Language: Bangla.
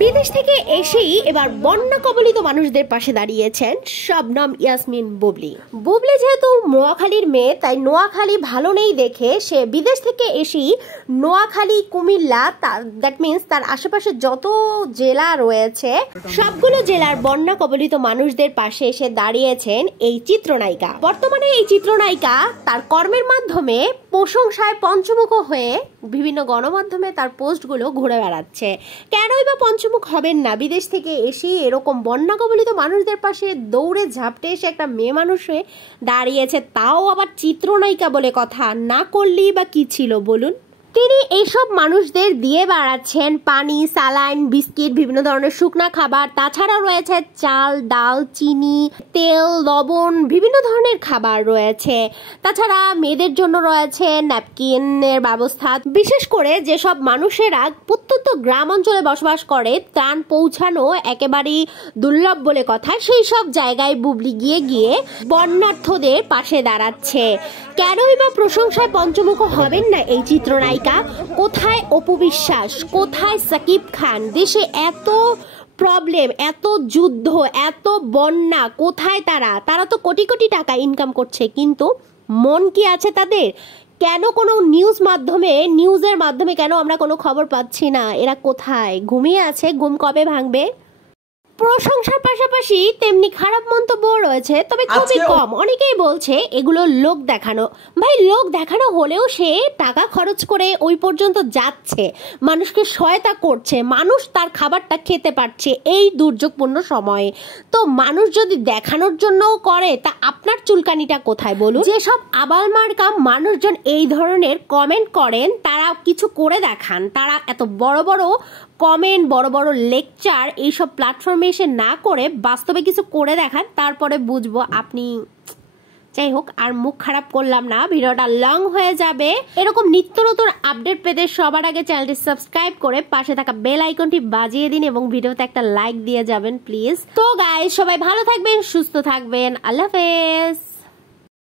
বিদেশ থেকে এসেই এবার বন্যা কবলিত মানুষদের পাশে দাঁড়িয়েছেন শবনম ইয়াসমিন বুবলি। বুবলি যেহেতু নোয়াখালীর মেয়ে, তাই নোয়াখালী ভালো নেই দেখে সে বিদেশ থেকে এসেই নোয়াখালী, কুমিল্লা, দ্যাট মিনস তার আশেপাশে যত জেলা রয়েছে সবগুলো জেলার বন্যা কবলিত মানুষদের পাশে এসে দাঁড়িয়েছেন এই চিত্রনায়িকা। বর্তমানে এই চিত্রনায়িকা তার কর্মের মাধ্যমে প্রশংসায় পঞ্চমুখ হয়ে বিভিন্ন গণমাধ্যমে তার পোস্টগুলো ঘুরে বেড়াচ্ছে। কেনই বা পঞ্চমুখ হবেন না? বিদেশ থেকে এসে এরকম বন্যা কবলিত মানুষদের পাশে দৌড়ে ঝাপটে এসে একটা মেয়ে মানুষ হয়ে দাঁড়িয়েছে, তাও আবার চিত্রনায়িকা বলে কথা। না করলেই বা কি ছিল বলুন? তিনি এইসব মানুষদের দিয়ে বেড়াচ্ছেন পানি, স্যালাইন, বিস্কিট, বিভিন্ন ধরনের শুকনা খাবার। তাছাড়া রয়েছে চাল, ডাল, চিনি, তেল, লবণ, বিভিন্ন ধরনের খাবার রয়েছে। তাছাড়া মেয়েদের জন্য রয়েছে ন্যাপকিনের ব্যবস্থা। বিশেষ করে যেসব মানুষেরা প্রত্যন্ত গ্রাম অঞ্চলে বসবাস করে, ত্রাণ পৌঁছানো একেবারেই দুর্লভ বলে কথা, সেই সব জায়গায় বুবলি গিয়ে গিয়ে বন্যার্থদের পাশে দাঁড়াচ্ছে। কেনই বা প্রশংসায় পঞ্চমুখ হবেন না এই চিত্রনায়িকা? কোথায় অপু বিশ্বাস, কোথায় সাকিব খান? দেশে এত প্রবলেম, এত যুদ্ধ, এত বন্যা, কোথায় তারা? তারা তো কোটি কোটি টাকা ইনকাম করছে, কিন্তু মন কি আছে তাদের? কেন কোনো নিউজের মাধ্যমে কেন আমরা কোনো খবর পাচ্ছি না? এরা কোথায়? ঘুমিয়ে আছে? ঘুম কবে ভাঙবে? প্রশংসার পাশাপাশি তেমনি খারাপ মন্তব্য রয়েছে, তবে খুবই কম। অনেকেই বলছে এগুলো লোক দেখানো। ভাই, লোক দেখানো হলেও সে টাকা খরচ করে ওই পর্যন্ত যাচ্ছে, মানুষকে সহায়তা করছে, মানুষ তার খাবারটা খেতে পারছে এই দুর্যোগপূর্ণ সময়ে। তো মানুষ যদি দেখানোর জন্যও করে, তা আপনার চুলকানিটা কোথায় বলুন? যেসব আবাল মার্কা মানুষজন এই ধরনের কমেন্ট করেন, তারা কিছু করে দেখান। তারা এত বড় বড় কমেন্ট, বড় বড় লেকচার এইসব প্ল্যাটফর্মে এসে না করে বাস্তবে কিছু করে দেখান, তারপরে বুঝবো আপনি। যাই হোক, আর মুখ খারাপ করলাম না, ভিডিওটা লং হয়ে যাবে। এরকম নিত্য নতুন আপডেট পেতে সবার আগে চ্যানেলটি সাবস্ক্রাইব করে পাশে থাকা বেল আইকনটি বাজিয়ে দিন এবং ভিডিওতে একটা লাইক দিয়ে যাবেন প্লিজ। তো গাইস, সবাই ভালো থাকবেন, সুস্থ থাকবেন। আল্লাহ হাফেজ।